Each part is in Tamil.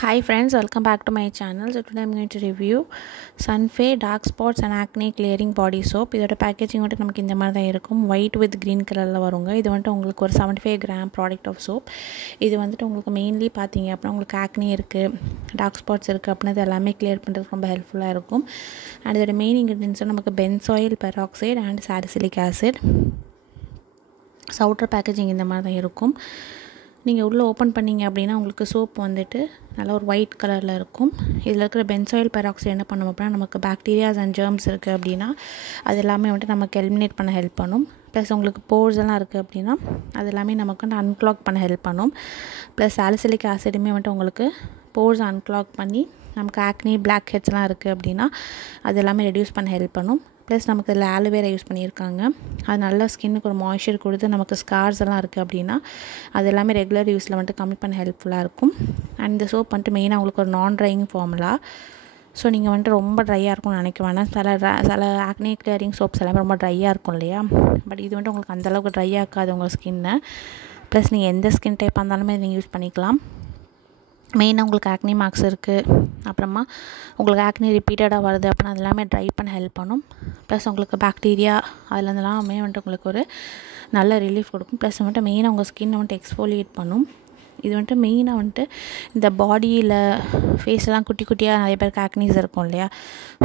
Hi friends, welcome back to my channel. So today I'm going to review Sunfay Dark Spots and Acne Clearing Body Soap. இதோட பேக்கேஜிங் வந்துட்டு நமக்கு இந்த மாதிரி தான் இருக்கும். ஒயிட் வித் க்ரீன் கலரில் வருங்க. இது வந்துட்டு உங்களுக்கு ஒரு 75 கிராம் ப்ராடக்ட் ஆஃப் சோப். இது வந்துட்டு உங்களுக்கு மெயின்லி பார்த்தீங்க அப்படின்னா உங்களுக்கு ஆக்னி இருக்குது, டார்க் ஸ்பாட்ஸ் இருக்குது அப்படின்னா இது எல்லாமே கிளியர் பண்ணுறதுக்கு ரொம்ப ஹெல்ப்ஃபுல்லாக இருக்கும். அண்ட் இதோட மெயின் இன்க்ரீடியன்ஸும் நமக்கு benzoyl peroxide and salicylic acid. Outer packaging இந்த மாதிரி தான் இருக்கும். நீங்கள் உள்ளே ஓப்பன் பண்ணிங்க அப்படின்னா உங்களுக்கு சோப் வந்துட்டு நல்லா ஒரு ஒயிட் கலரில் இருக்கும். இதில் இருக்கிற பென்சாயில் பெராக்சைடு என்ன பண்ணும் அப்படின்னா நமக்கு பாக்டீரியாஸ் அண்ட் ஜெர்ம்ஸ் இருக்குது அப்படின்னா அது எல்லாமே வந்துட்டு நமக்கு எலிமினேட் பண்ண ஹெல்ப் பண்ணும். ப்ளஸ் உங்களுக்கு போர்ஸ் எல்லாம் இருக்குது அப்படின்னா அது எல்லாமே நமக்கு வந்து அன்க்ளாக் பண்ண ஹெல்ப் பண்ணும். ப்ளஸ் சாலிசிலிக் ஆசிடுமே வந்துட்டு உங்களுக்கு போர்ஸ் அன்க்ளாக் பண்ணி நமக்கு ஆக்னி பிளாக் ஹெட்ஸ்லாம் இருக்குது அப்படின்னா அது எல்லாமே ரெடியூஸ் பண்ண ஹெல்ப் பண்ணும். ப்ளஸ் நமக்கு இதில் ஆலோவேரா யூஸ் பண்ணியிருக்காங்க. அது நல்லா ஸ்கின்னுக்கு ஒரு மாய்ஸ்சர் கொடுத்து நமக்கு ஸ்கார்ஸ் எல்லாம் இருக்குது அப்படின்னா அது எல்லாமே ரெகுலர் யூஸில் வந்துட்டு கம்மி பண்ண ஹெல்ப்ஃபுல்லாக இருக்கும். அண்ட் இந்த சோப் வந்துட்டு மெயினாக உங்களுக்கு ஒரு நான் ட்ரையிங் ஃபார்முலா. ஸோ நீங்கள் வந்துட்டு ரொம்ப ட்ரையாக இருக்கும்னு நினைக்க வேணாம். சில ஆக்னி கிளியரிங் சோப்ஸ் எல்லாமே ரொம்ப ட்ரையாக இருக்கும் இல்லையா, பட் இது வந்துட்டு உங்களுக்கு அந்தளவுக்கு ட்ரை ஆக்காது உங்கள் ஸ்கின்னை. ப்ளஸ் நீங்கள் எந்த ஸ்கின் டைப்பாக இருந்தாலுமே நீங்கள் யூஸ் பண்ணிக்கலாம். மெயினாக உங்களுக்கு ஆக்னி மார்க்ஸ் இருக்குது, அப்புறமா உங்களுக்கு ஆக்னி ரிப்பீட்டடாக வருது அப்படின்னா அது எல்லாமே ட்ரை பண்ண ஹெல்ப் பண்ணும். ப்ளஸ் உங்களுக்கு பாக்டீரியா அதுலேருந்துலாமே வந்துட்டு உங்களுக்கு ஒரு நல்ல ரிலீஃப் கொடுக்கும். ப்ளஸ் வந்துட்டு மெயினாக உங்கள் ஸ்கின்னை வந்துட்டு எக்ஸ்ஃபோலியேட் பண்ணும். இது வந்துட்டு மெயினாக வந்துட்டு இந்த பாடியில் ஃபேஸ்லாம் குட்டி குட்டியாக நிறைய பேருக்கு ஆக்னிஸ் இருக்கும் இல்லையா,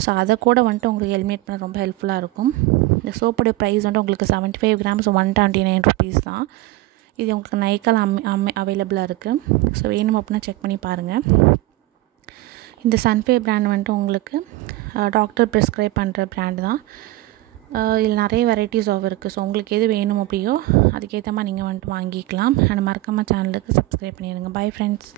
ஸோ அதை கூட வந்துட்டு உங்களுக்கு எலிமினேட் பண்ண ரொம்ப ஹெல்ப்ஃபுல்லாக இருக்கும். இந்த சோப்போடைய ப்ரைஸ் வந்துட்டு உங்களுக்கு 75 கிராம்ஸ் 129 rupees தான். இது உங்களுக்கு நைக்கால் அவைலபிளாக இருக்குது. ஸோ வேணும் அப்படின்னா செக் பண்ணி பாருங்கள். இந்த சன்ஃபே பிராண்ட் வந்துட்டு உங்களுக்கு டாக்டர் ப்ரிஸ்கிரைப் பண்ணுற பிராண்டு தான். இதில் நிறைய வெரைட்டிஸ் ஆஃப் இருக்குது. ஸோ உங்களுக்கு எது வேணும் அப்படியோ அதுக்கேற்ற மாதிரி நீங்கள் வந்துட்டு வாங்கிக்கலாம். அண்ட் மறக்காமல் சேனலுக்கு சப்ஸ்கிரைப் பண்ணிடுங்க. Bye friends.